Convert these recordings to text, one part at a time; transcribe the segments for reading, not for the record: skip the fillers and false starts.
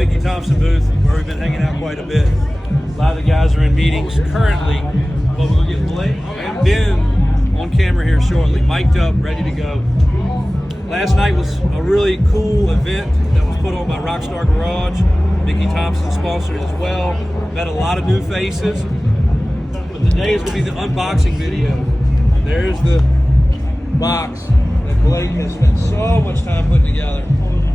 Mickey Thompson booth where we've been hanging out quite a bit. A lot of the guys are in meetings currently, but we're going to get Blake and Ben on camera here shortly, mic'd up, ready to go. Last night was a really cool event that was put on by Rockstar Garage. Mickey Thompson sponsored as well. Met a lot of new faces. But today is going to be the unboxing video. There's the box that Blake has spent so much time putting together,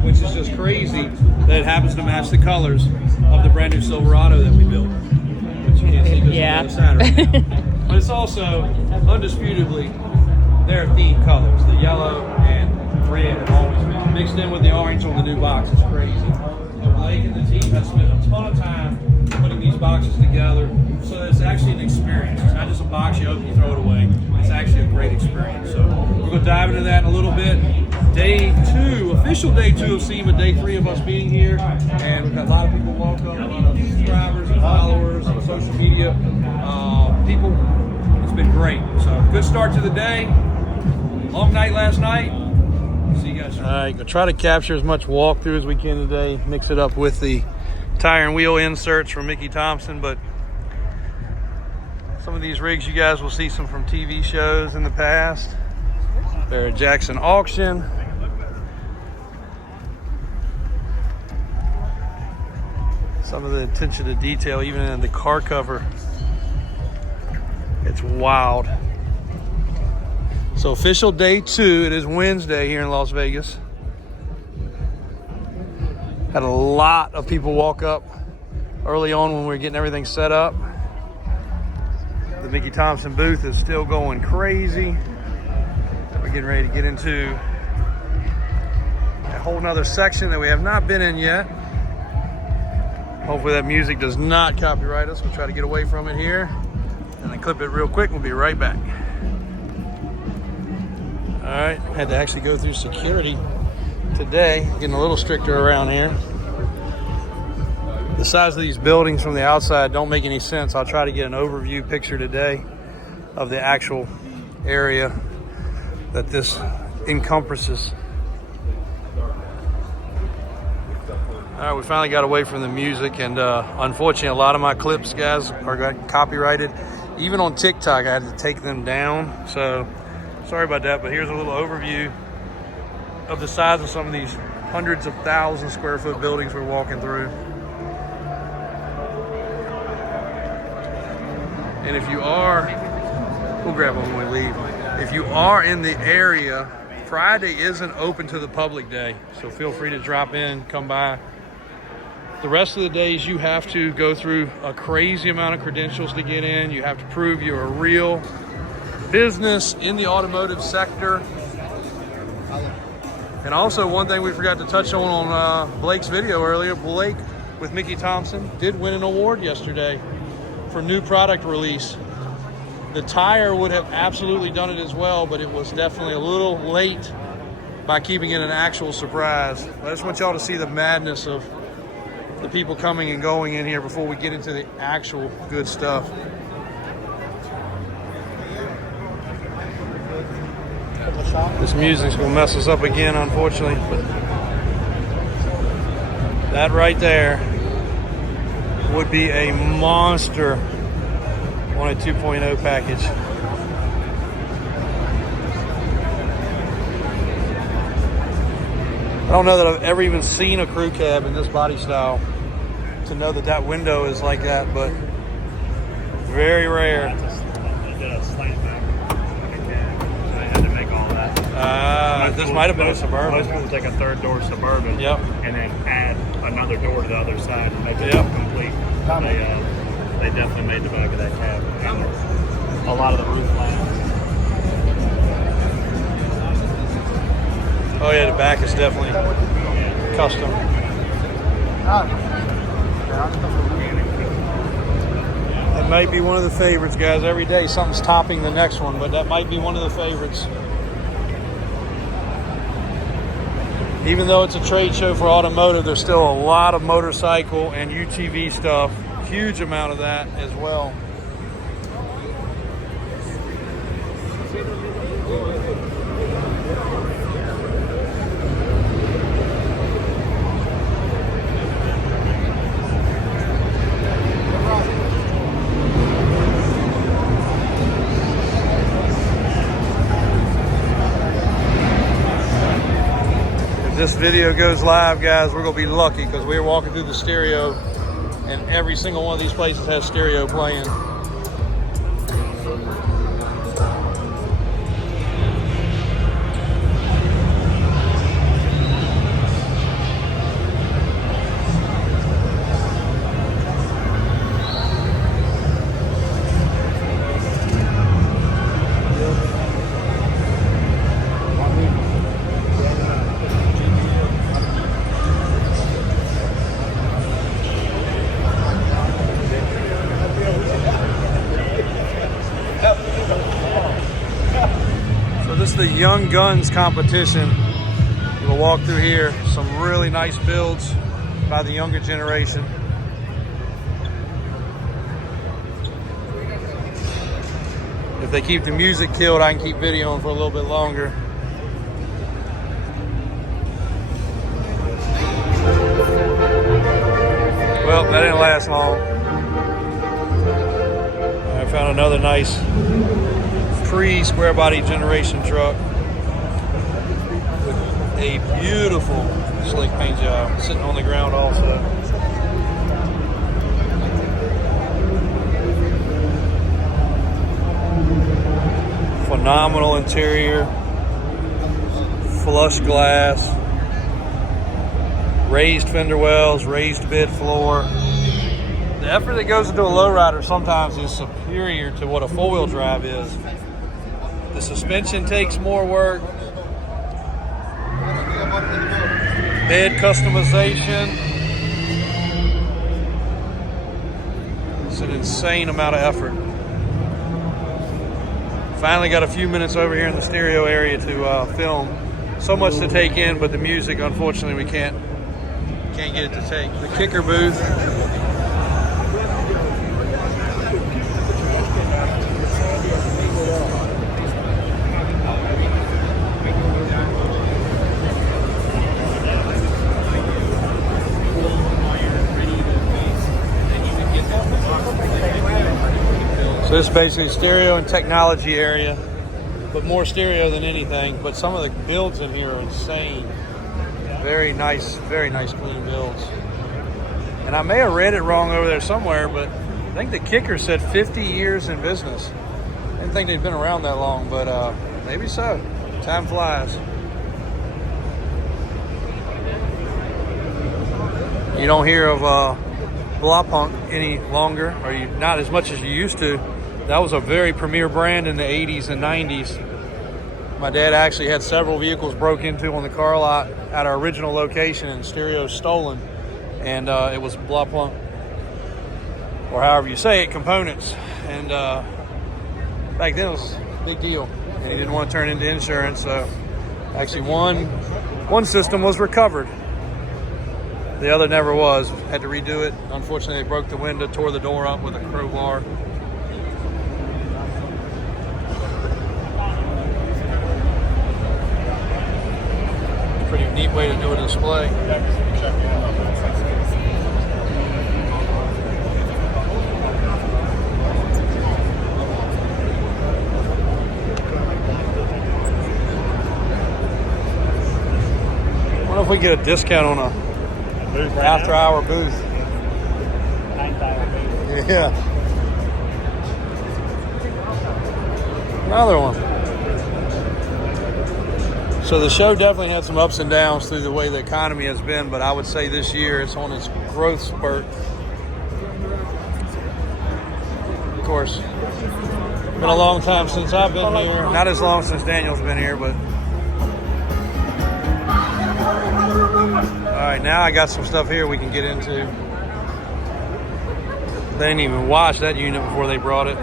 which is just crazy that it happens to match the colors of the brand new Silverado that we built. Which you can't see just on the other side right now. But it's also undisputably their theme colors, the yellow and red have always been mixed in with the orange on the new box. It's crazy. So Blake and the team have spent a ton of time putting these boxes together, so it's actually an experience. It's not just a box you open, you throw it away. It's actually a great experience. So we're going to dive into that in a little bit. Day 2, official day 2 of Sema, day 3 of us being here, and we've got a lot of people welcome, a lot of subscribers and followers on social media. People, it's been great. So good start to the day. Long night last night. See you guys. All right, gonna try to capture as much walkthrough as we can today. Mix it up with the tire and wheel inserts from Mickey Thompson, but some of these rigs you guys will see some from TV shows in the past. Barrett Jackson auction. Some of the attention to detail, even in the car cover, it's wild. So official day 2, it is Wednesday here in Las Vegas. Had a lot of people walk up early on when we were getting everything set up. The Mickey Thompson booth is still going crazy. We're getting ready to get into a whole nother section that we have not been in yet. Hopefully that music does not copyright us. We'll try to get away from it here and then clip it real quick. We'll be right back. All right, had to actually go through security today, getting a little stricter around here. The size of these buildings from the outside don't make any sense. I'll try to get an overview picture today of the actual area that this encompasses. All right, we finally got away from the music, and unfortunately a lot of my clips, guys, are got copyrighted. Even on TikTok I had to take them down, so sorry about that, but here's a little overview of the size of some of these hundreds of thousand square foot buildings we're walking through. And if you are, we'll grab them when we leave. If you are in the area, Friday isn't open to the public day, so feel free to drop in, come by. The rest of the days you have to go through a crazy amount of credentials to get in. You have to prove you're a real business in the automotive sector. And also one thing we forgot to touch on Blake's video earlier, Blake with Mickey Thompson did win an award yesterday for new product release. The tire would have absolutely done it as well, but it was definitely a little late by keeping it an actual surprise. I just want y'all to see the madness of the people coming and going in here before we get into the actual good stuff. This music's gonna mess us up again, unfortunately. But that right there would be a monster on a 2.0 package. I don't know that I've ever even seen a crew cab in this body style to know that that window is like that, but very rare. This might have been a Suburban. Most people take a third door Suburban, yep, and then add another door to the other side and make it complete. They definitely made the back of that cab. And a lot of the roof lines. Oh yeah, the back is definitely custom. That might be one of the favorites, guys. Every day something's topping the next one, but that might be one of the favorites. Even though it's a trade show for automotive, there's still a lot of motorcycle and UTV stuff. Huge amount of that as well. this video goes live, guys, we're gonna be lucky because we're walking through the stereo and every single one of these places has stereo playing. This is the Young Guns competition. We'll walk through here. Some really nice builds by the younger generation. If they keep the music killed, I can keep videoing for a little bit longer. Well, that didn't last long. I found another nice pre-square body generation truck with a beautiful slick paint job sitting on the ground also. Phenomenal interior, flush glass, raised fender wells, raised bed floor. The effort that goes into a lowrider sometimes is superior to what a four-wheel drive is. The suspension takes more work. Bed customization. It's an insane amount of effort. Finally got a few minutes over here in the stereo area to film. So much to take in, but the music, unfortunately, we can't get it to take. The kicker booth. So this is basically stereo and technology area, but more stereo than anything. But some of the builds in here are insane. Very nice clean builds. And I may have read it wrong over there somewhere, but I think the kicker said 50 years in business. I didn't think they'd been around that long, but maybe so. Time flies. You don't hear of Block Punk any longer, or not as much as you used to. That was a very premier brand in the 80s and 90s. My dad actually had several vehicles broke into on the car lot at our original location and stereo stolen. And it was Block Punk, or however you say it, components. And back then it was a big deal. And he didn't want to turn into insurance. So actually one system was recovered. The other never was. Had to redo it. Unfortunately, they broke the window, tore the door up with a crowbar. Pretty neat way to do a display. I wonder if we get a discount on a after-hour booth. Yeah. Another one. So the show definitely had some ups and downs through the way the economy has been, but I would say this year it's on its growth spurt. Of course, it's been a long time since I've been here. Not as long since Daniel's been here, but. All right, now I got some stuff here we can get into. They didn't even wash that unit before they brought it.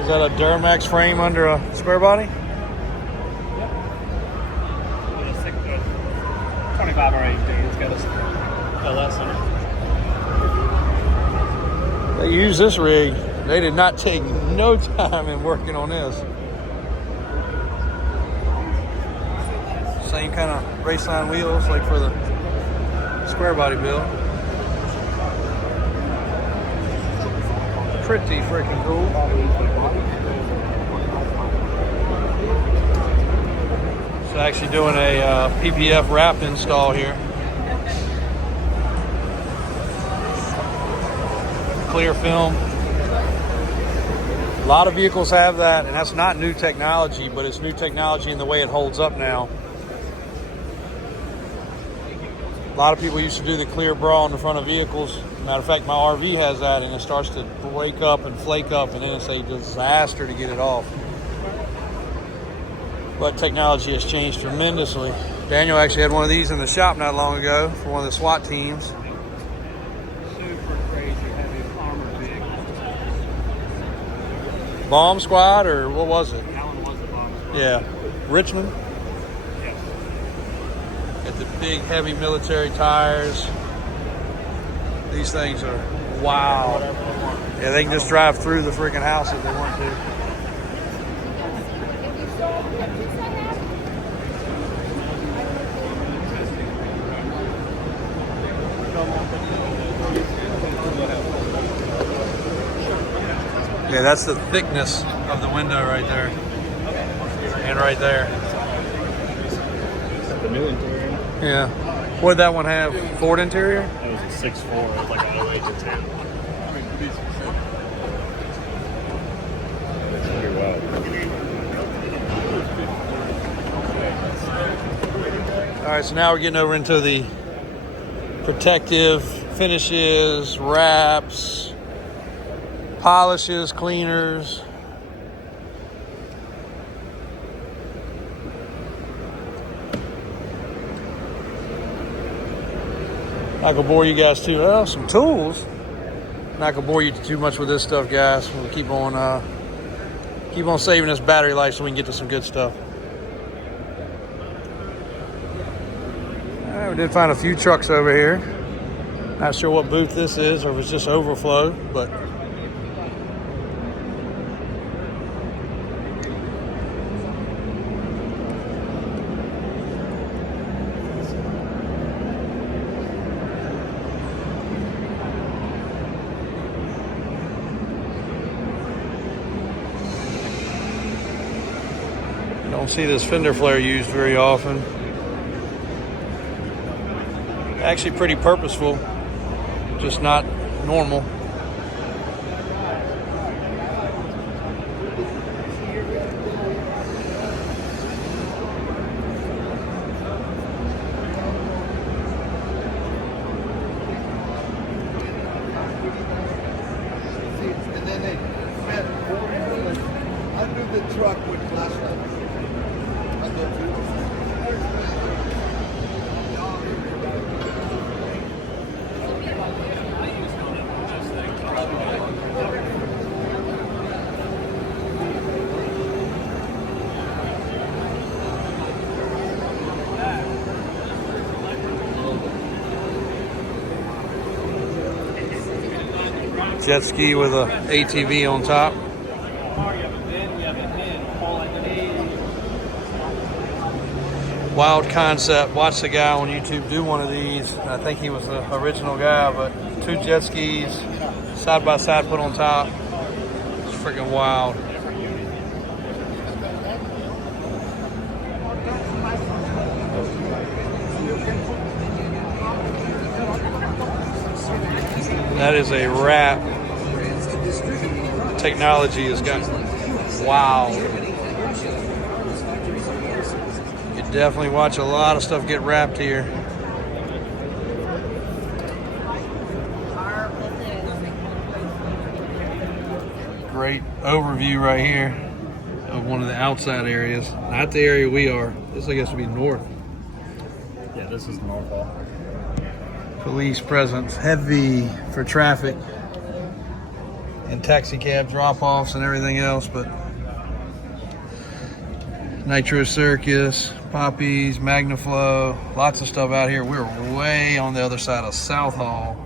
Is that a Duramax frame under a square body? Yep. 25 or 18. It's got a LS on it. They use this rig. They did not take no time in working on this. Same kind of race line wheels like for the square body build. Pretty freaking cool. So actually doing a PPF wrap install here. Clear film. A lot of vehicles have that, and that's not new technology, but it's new technology in the way it holds up now. A lot of people used to do the clear bra on the front of vehicles. Matter of fact, my RV has that, and it starts to break up and flake up, and then it's a disaster to get it off. But technology has changed tremendously. Daniel actually had one of these in the shop not long ago for one of the SWAT teams. Super crazy heavy armor vehicle. Bomb squad, or what was it? That one was the bomb. Yeah, Richmond. Yes. Got the big heavy military tires. These things are wow. Yeah, they can just drive through the freaking house if they want to. Yeah, that's the thickness of the window right there. And right there. The new interior. Yeah. What'd that one have? Ford interior? That was a 6.4. It was like an 08 to 10. Pretty well. All right, so now we're getting over into the protective finishes, wraps, polishes, cleaners. Not gonna bore you guys too. Well, some tools. Not gonna bore you too much with this stuff, guys. We'll keep on saving this battery life so we can get to some good stuff. All right, we did find a few trucks over here. Not sure what booth this is, or if it's just overflow, but don't see this fender flare used very often. Actually pretty purposeful, just not normal. And then they met under the truck with flashlight. Jet ski with a ATV on top. Wild concept. Watch the guy on YouTube do one of these. I think he was the original guy, but 2 jet skis side by side put on top. It's freaking wild. That is a wrap. Technology has gotten wild. You definitely watch a lot of stuff get wrapped here. Great overview right here of one of the outside areas. Not the area we are. This I guess would be north. Yeah, this is north. Police presence heavy for traffic and taxi cab drop-offs and everything else, but Nitro Circus, Poppies, Magnaflow, lots of stuff out here. We're way on the other side of South Hall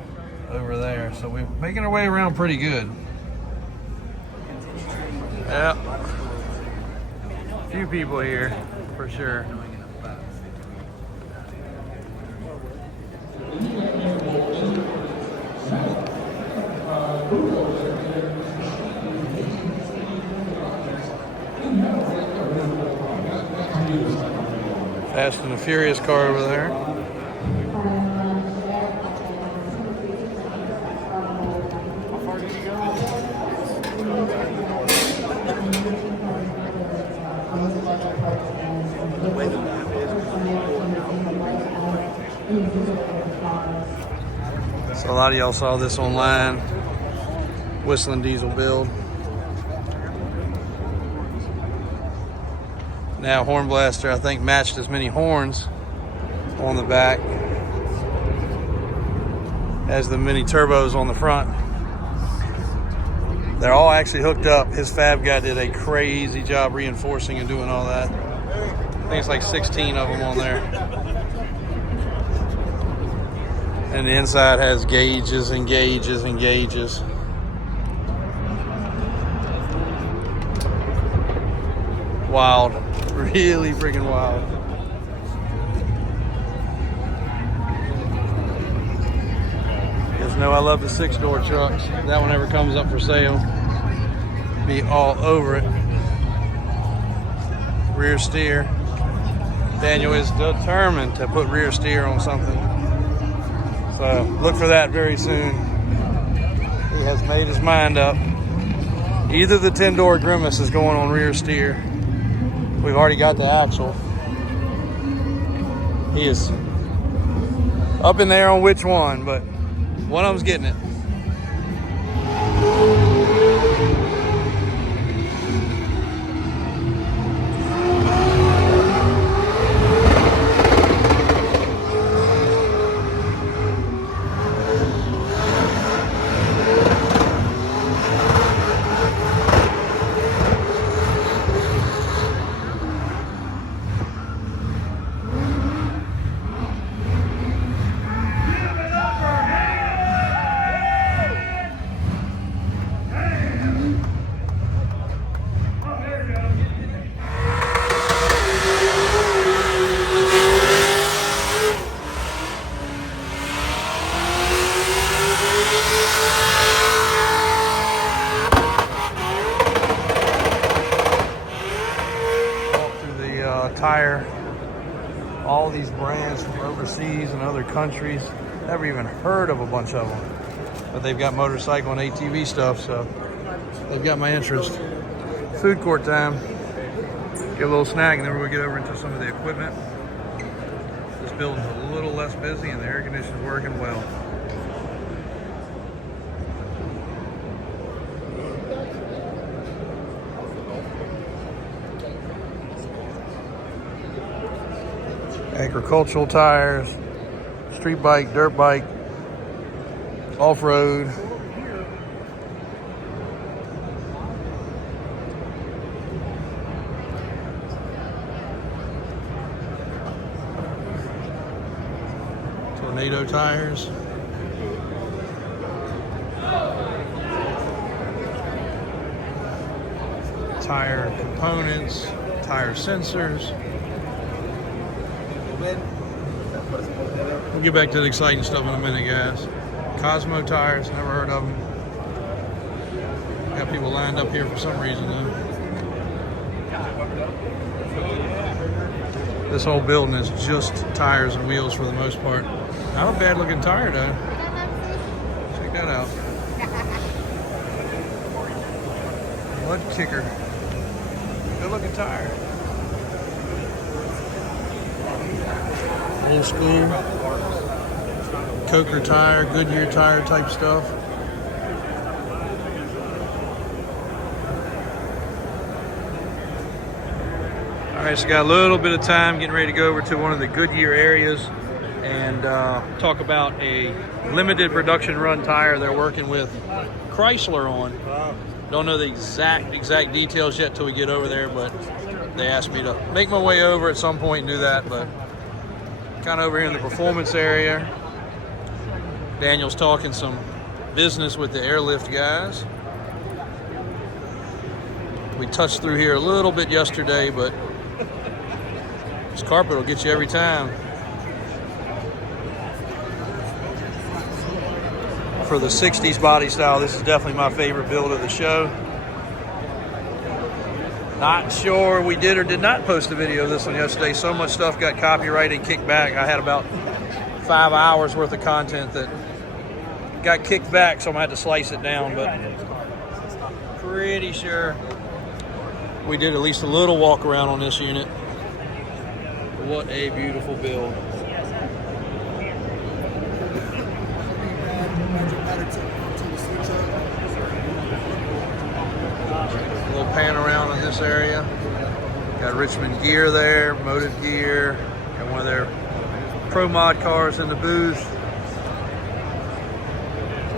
over there, so we're making our way around pretty good. Yeah, a few people here for sure. Fast and the Furious car over there. So a lot of y'all saw this online. Whistling diesel build. Now Horn Blaster, I think, matched as many horns on the back as the mini turbos on the front. They're all actually hooked up. His fab guy did a crazy job reinforcing and doing all that. I think it's like 16 of them on there. And the inside has gauges and gauges and gauges. Wild. Really freaking wild. You guys know I love the 6-door trucks. If that one ever comes up for sale, be all over it. Rear steer. Daniel is determined to put rear steer on something. So look for that very soon. He has made his mind up. Either the 10-door Grimace is going on rear steer. We've already got the axle. He is up in there on which one, but one of them's getting it. Tire, all these brands from overseas and other countries. Never even heard of a bunch of them, but they've got motorcycle and ATV stuff, so they've got my interest. Food court time. Get a little snack, and then we'll get over into some of the equipment. This building's a little less busy, and the air conditioning's working well. Agricultural tires, street bike, dirt bike, off-road. Tornado tires. Tire components, tire sensors. We'll get back to the exciting stuff in a minute, guys. Cosmo tires, never heard of them. Got people lined up here for some reason, though. This whole building is just tires and wheels for the most part. Not a bad looking tire, though. Check that out. Mud kicker. Good looking tire. Old school Coker tire, Goodyear tire type stuff. All right, so got a little bit of time, getting ready to go over to one of the Goodyear areas and talk about a limited production run tire they're working with Chrysler on. Don't know the exact details yet till we get over there, but they asked me to make my way over at some point and do that. But kind of over here in the performance area. Daniel's talking some business with the airlift guys. We touched through here a little bit yesterday, but this carpet will get you every time. For the 60s body style, this is definitely my favorite build of the show. Not sure we did or did not post a video of this one yesterday. So much stuff got copyrighted and kicked back. I had about 5 hours worth of content that got kicked back, so I'm gonna have to slice it down, but pretty sure we did at least a little walk around on this unit. What a beautiful build. A little pan around in this area. Got Richmond gear there, motive gear, got one of their Pro Mod cars in the booth.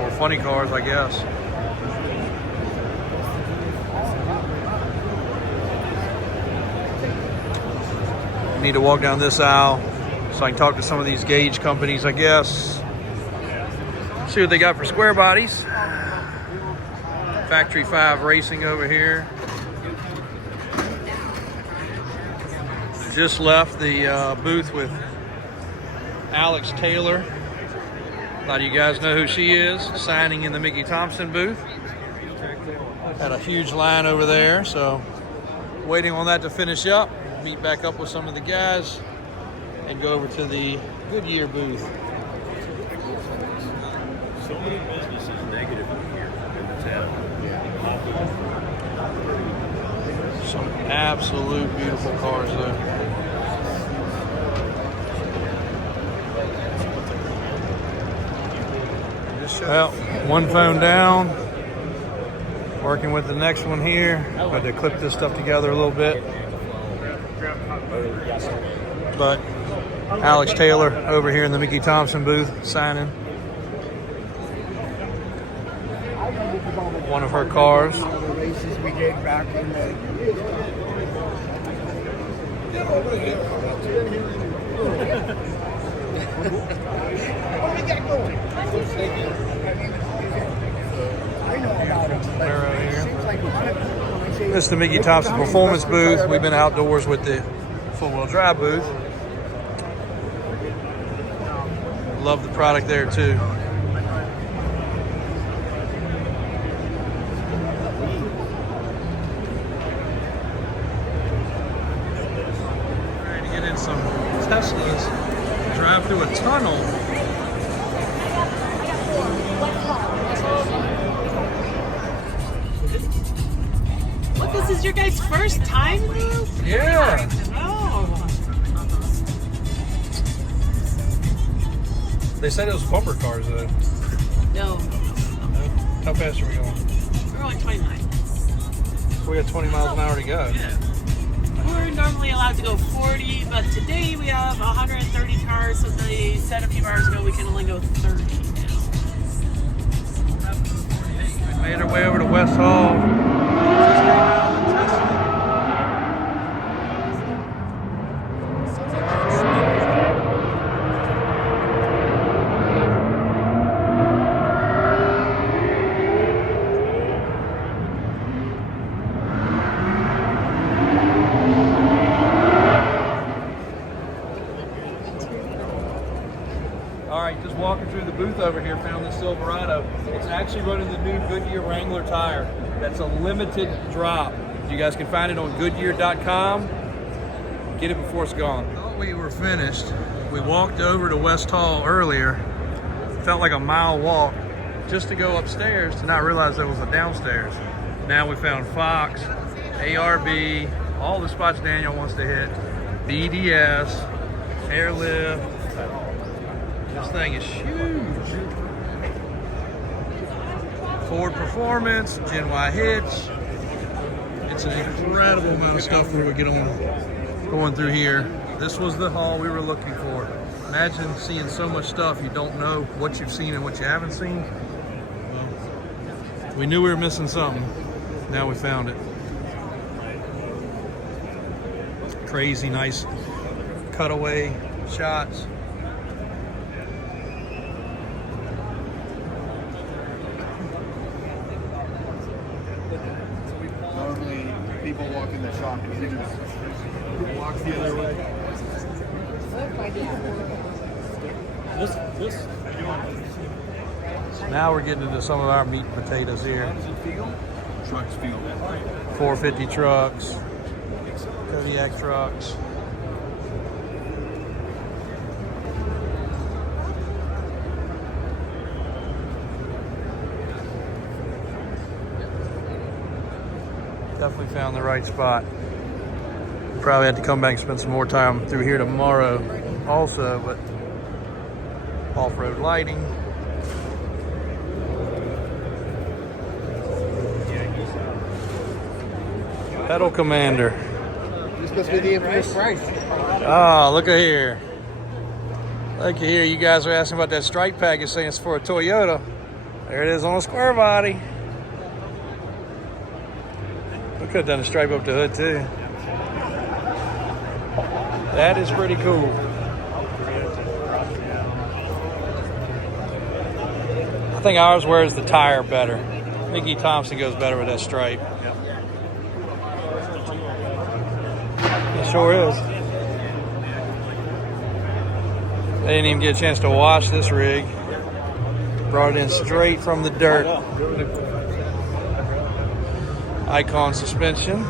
Or funny cars, I guess. Need to walk down this aisle so I can talk to some of these gauge companies, I guess. See what they got for square bodies. Factory 5 Racing over here. Just left the booth with Alex Taylor. A lot of you guys know who she is, signing in the Mickey Thompson booth. Had a huge line over there, so waiting on that to finish up. Meet back up with some of the guys and go over to the Goodyear booth. So many businesses negative here in the town. Some absolute beautiful cars though. Well, one phone down. Working with the next one here. Had to clip this stuff together a little bit. But Alex Taylor over here in the Mickey Thompson booth signing one of her cars. This is the Mickey Thompson Performance booth. We've been outdoors with the four-wheel drive booth. Love the product there too. Trying to get in some Teslas, drive through a tunnel. What, this is your guys' first time? Yeah. Oh. They said it was bumper cars though. No, How fast are we going? we're only 29. We got 20 miles an hour to go. Yeah. We're normally allowed to go 40, but today we have 130 cars, so they said a few hours ago we can only go 30 now. We made our way over to West Hall. Just walking through the booth over here, found this Silverado. It's actually running the new Goodyear Wrangler tire. That's a limited drop. You guys can find it on Goodyear.com. Get it before it's gone. Thought we were finished. We walked over to West Hall earlier. Felt like a mile walk just to go upstairs to not realize there was a downstairs. Now we found Fox, ARB, all the spots Daniel wants to hit, BDS, Airlift. This thing is huge. Ford Performance, Gen Y Hitch. It's an incredible amount of stuff when we get on going through here. This was the haul we were looking for. Imagine seeing so much stuff you don't know what you've seen and what you haven't seen. Well, we knew we were missing something. Now we found it. Crazy nice cutaway shots. Normally, people walk in the shop and they just walk the other way. Now we're getting into some of our meat and potatoes here. How does it feel? Trucks feel. 450 trucks, Kodiak trucks. Definitely found the right spot. Probably have to come back and spend some more time through here tomorrow also, but off-road lighting. Pedal Commander. This must be the infamous price. Oh, look at here. Look at here. You guys are asking about that stripe package saying it's for a Toyota. There it is on a square body. We could have done a stripe up the hood too. That is pretty cool. I think ours wears the tire better. Mickey Thompson goes better with that stripe. It sure is. They didn't even get a chance to wash this rig. Brought it in straight from the dirt. Icon suspension.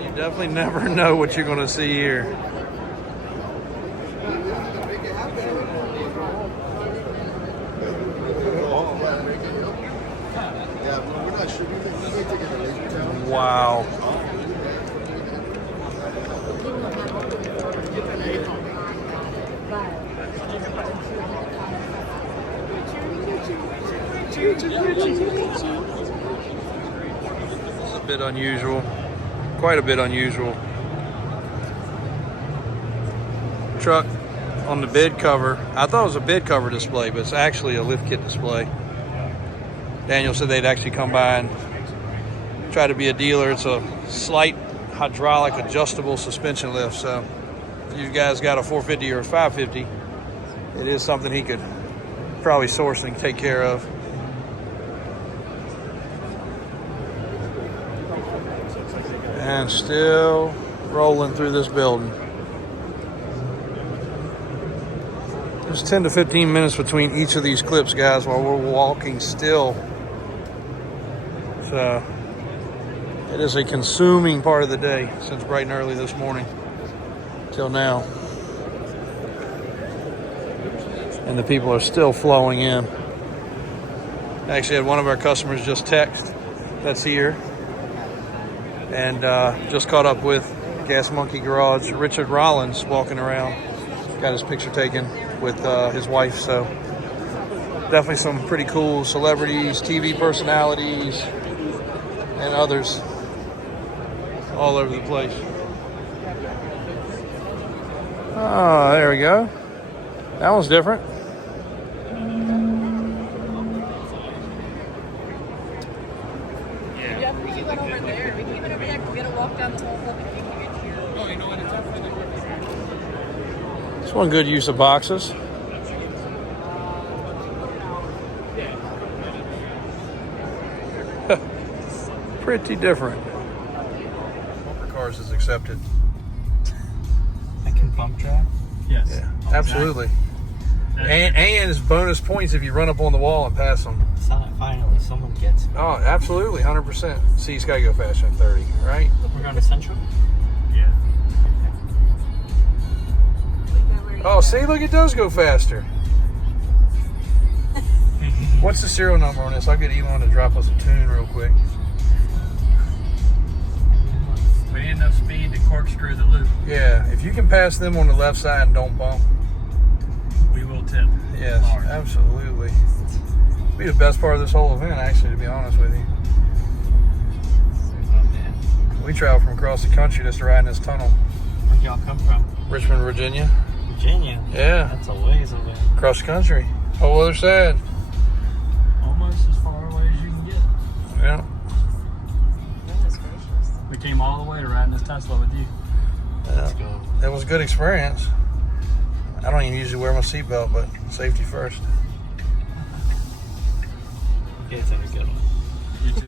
You definitely never know what you're going to see here. Wow. It's a bit unusual. Quite a bit unusual. Truck on the bed cover. I thought it was a bed cover display, but it's actually a lift kit display. Daniel said they'd actually come by and try to be a dealer. It's a slight hydraulic adjustable suspension lift. So if you guys got a 450 or a 550, it is something he could probably source and take care of. And still rolling through this building. There's 10 to 15 minutes between each of these clips, guys, while we're walking still. So it is a consuming part of the day since bright and early this morning till now. And the people are still flowing in. Actually had one of our customers just text that's here. And just caught up with Gas Monkey Garage, Richard Rollins walking around. Got his picture taken with his wife. So definitely some pretty cool celebrities, TV personalities, and others all over the place. Oh, there we go. That one's different. We went over there. We went over there. We gotta walk down the whole building. It's one good use of boxes. Pretty different. Bumper cars is accepted. I can bump track. Yes. Yeah, absolutely. And it's bonus points if you run up on the wall and pass them. Finally, someone gets me. Oh, absolutely, 100%. See, it's got to go faster than 30, right? We're going to Central? Yeah. Oh, see, look, it does go faster. What's the serial number on this? I'll get Elon to drop us a tune real quick. We need enough speed to corkscrew the loop. Yeah, if you can pass them on the left side and don't bump. We will tip. Yes, hard. absolutely. Be the best part of this whole event, actually, to be honest with you. Oh, man. We traveled from across the country just to ride in this tunnel. Where'd y'all come from? Richmond, Virginia. Virginia? Yeah, That's a ways away. across the country. Whole other side. Almost as far away as you can get. Yeah. We came all the way to ride in this Tesla with you. Let's go. It was a good experience. I don't even usually wear my seatbelt, but safety first. It's a good one.